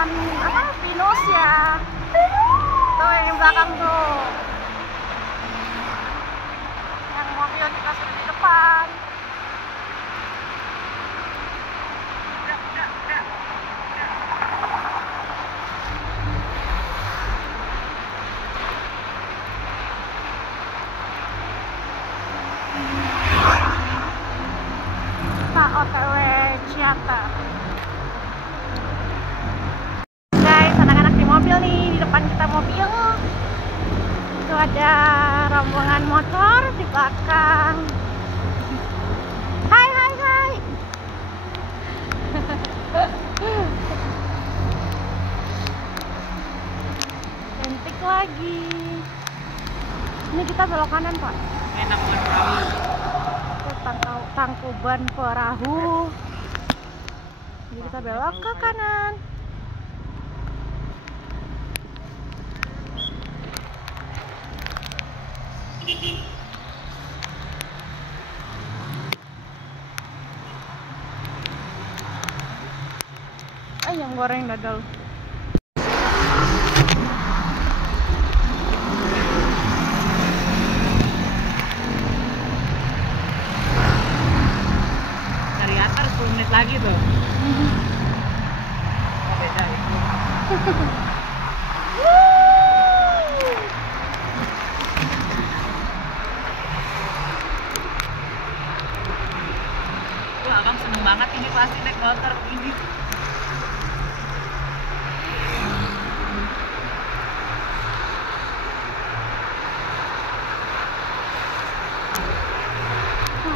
ikan apa pinus ya. Tuh yang belakang tuh. Yang mobil kita sudah di depan. Kita OTW Ciater. Guys, anak-anak di mobil nih, di depan kita mobil. Itu ada rombongan motor di belakang. Hai, hai, hai. Cantik lagi. Ini kita belok kanan, Pak. Enak banget perahu. Tangkuban perahu. Jadi kita belok ke kanan. Ayam goreng dadal. Dari atas 10 menit lagi tuh. Oh, beda itu. Wah, abang seneng banget ini pasti naik motor begini.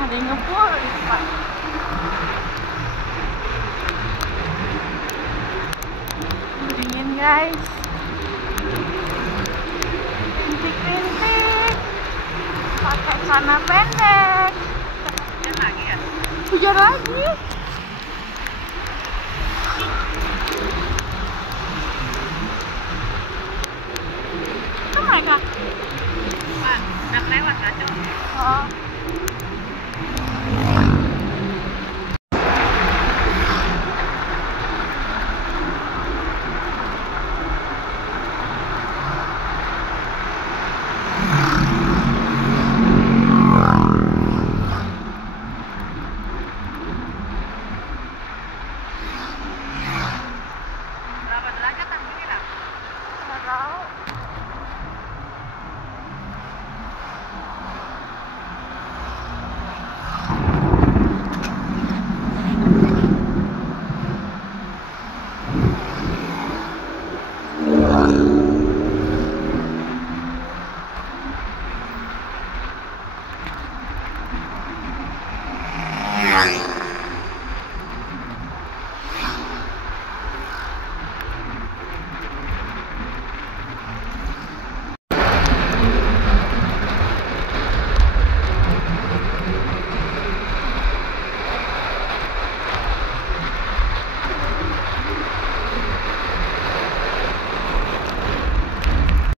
Ada yang ngebul gitu, Pak. Dingin, guys. Rintik-rintik. Pakai celana pendek. Hujan lagi ya? Hujan lagi. Itu mereka. Wah, udah lewat kacau. Oh.